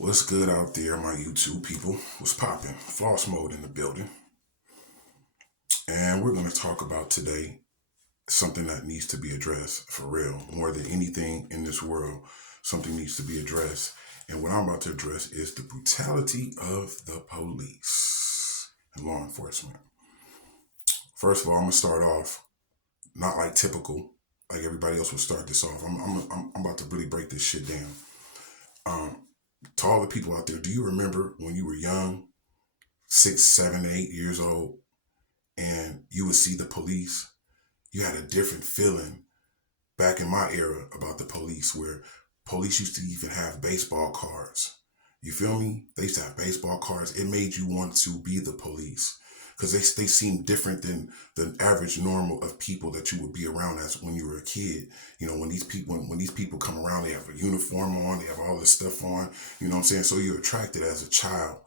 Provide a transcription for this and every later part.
What's good out there, my YouTube people? What's popping? Floss mode in the building. And we're going to talk about today something that needs to be addressed for real. More than anything in this world, something needs to be addressed. And what I'm about to address is the brutality of the police and law enforcement. First of all, I'm going to start off not like typical, like everybody else would start this off. I'm about to really break this shit down. Um, to all the people out there, do you remember when you were young, 6, 7, 8 years old, and you would see the police? You had a different feeling back in my era about the police, where police used to even have baseball cards. You feel me? They used to have baseball cards. It made you want to be the police because they seem different than the average normal of people that you would be around as when you were a kid. You know, when these people come around, they have a uniform on, they have all this stuff on. You know what I'm saying? So you're attracted as a child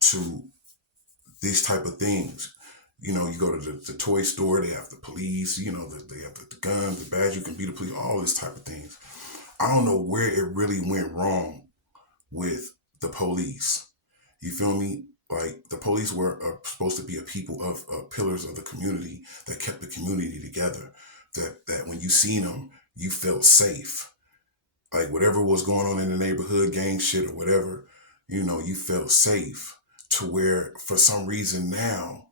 to these type of things. You know, you go to the toy store, they have the police, you know, they have the guns, the badge, you can be the police, all this type of things. I don't know where it really went wrong with the police. You feel me? Like the police were supposed to be a people of pillars of the community that kept the community together. That when you seen them, you felt safe. Like whatever was going on in the neighborhood, gang shit or whatever, you know, you felt safe. To where for some reason now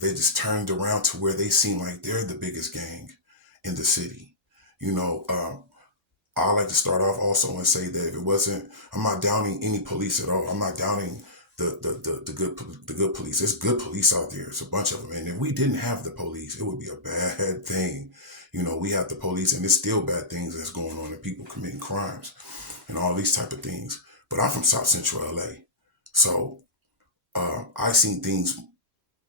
they just turned around to where they seem like they're the biggest gang in the city. You know, I like to start off also and say that if it wasn't, I'm not downing any police at all. I'm not downing the good police. There's good police out there. It's a bunch of them. And if we didn't have the police, it would be a bad thing. You know, we have the police, and there's still bad things that's going on, and people committing crimes and all these type of things. But I'm from South Central LA, so I seen things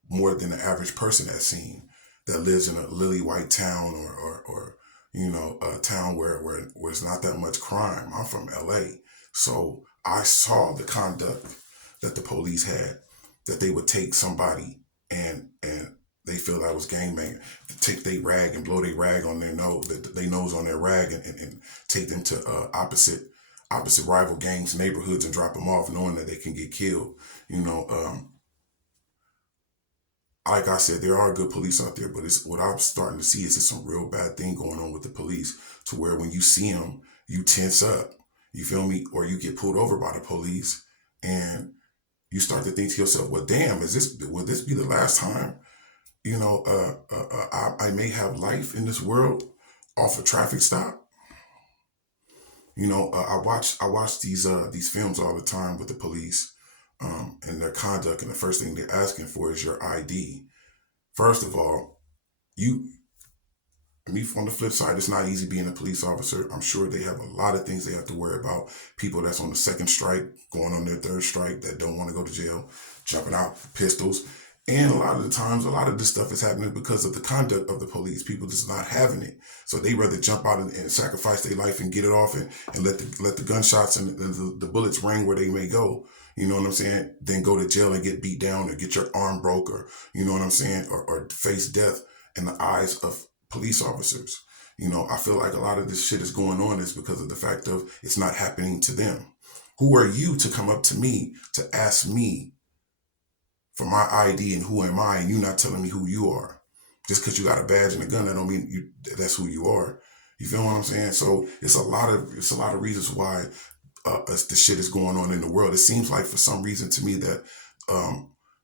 more than the average person has seen that lives in a lily white town or you know, a town where it's not that much crime. I'm from LA. So I saw the conduct that the police had, that they would take somebody and they feel that was gangbanging, take their rag and blow their rag on their nose, they nose on their rag and take them to opposite rival gangs neighborhoods and drop them off knowing that they can get killed. You know, like I said, there are good police out there, but it's what I'm starting to see is there's some real bad thing going on with the police, to where when you see them, you tense up. You feel me? Or you get pulled over by the police, and you start to think to yourself, "Well, damn, will this be the last time? You know, I may have life in this world off a traffic stop." You know, I watch these films all the time with the police, and their conduct, and the first thing they're asking for is your ID. First of all, you me on the flip side, it's not easy being a police officer. I'm sure they have a lot of things they have to worry about. People that's on the second strike, going on their third strike, that don't want to go to jail, jumping out with pistols. And a lot of the times, a lot of this stuff is happening because of the conduct of the police. People just not having it. So they rather jump out and sacrifice their life and get it off, and let the gunshots and the bullets ring where they may go. You know what I'm saying? Then go to jail and get beat down, or get your arm broke, or you know what I'm saying, or face death in the eyes of police officers. You know, I feel like a lot of this shit is going on is because of the fact of it's not happening to them. Who are you to come up to me to ask me for my ID, and who am I, and you not telling me who you are? Just because you got a badge and a gun, that don't mean that's who you are. You feel what I'm saying? So it's a lot of reasons why the shit is going on in the world. It seems like for some reason to me that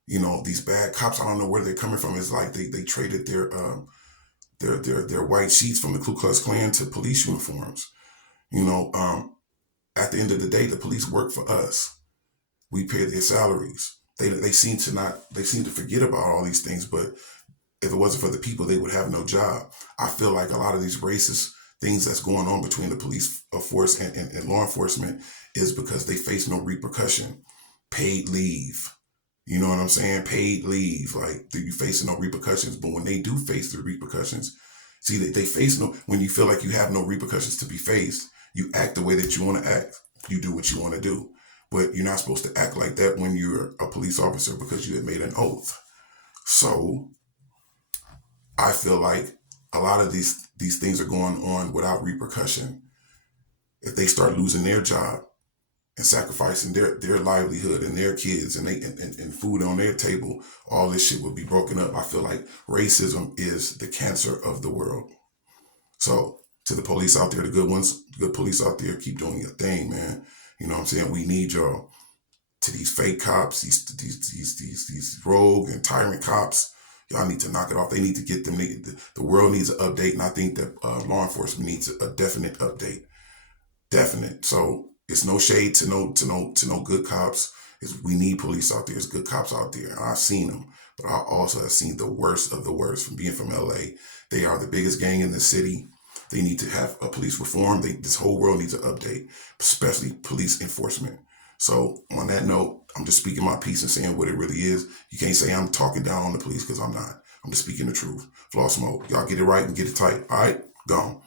you know, these bad cops, I don't know where they're coming from. It's like they traded their white sheets from the Ku Klux Klan to police uniforms. You know, at the end of the day, the police work for us. We pay their salaries. They seem to forget about all these things, but if it wasn't for the people, they would have no job. I feel like a lot of these racist things that's going on between the police force and law enforcement is because they face no repercussion. Paid leave. You know what I'm saying? Paid leave. Like, you facing no repercussions. But when they do face the repercussions, see, they face no, when you feel like you have no repercussions to be faced, you act the way that you want to act. You do what you want to do. But you're not supposed to act like that when you're a police officer, because you have made an oath. So I feel like a lot of these things are going on without repercussion. If they start losing their job, and sacrificing their livelihood and their kids and food on their table, all this shit would be broken up. I feel like racism is the cancer of the world. So to the police out there, the good ones, the good police out there, keep doing your thing, man. You know what I'm saying? We need y'all. To these fake cops, these rogue and tyrant cops, y'all need to knock it off. They need to get them. The world needs an update, and I think that law enforcement needs a definite update. Definite. So it's no shade to no good cops. We need police out there. There's good cops out there. I've seen them, but I also have seen the worst of the worst from being from LA. They are the biggest gang in the city. They need to have a police reform. This whole world needs an update, especially police enforcement. So on that note, I'm just speaking my piece and saying what it really is. You can't say I'm talking down on the police because I'm not. I'm just speaking the truth. Floss Smoke. Y'all get it right and get it tight. All right? Gone.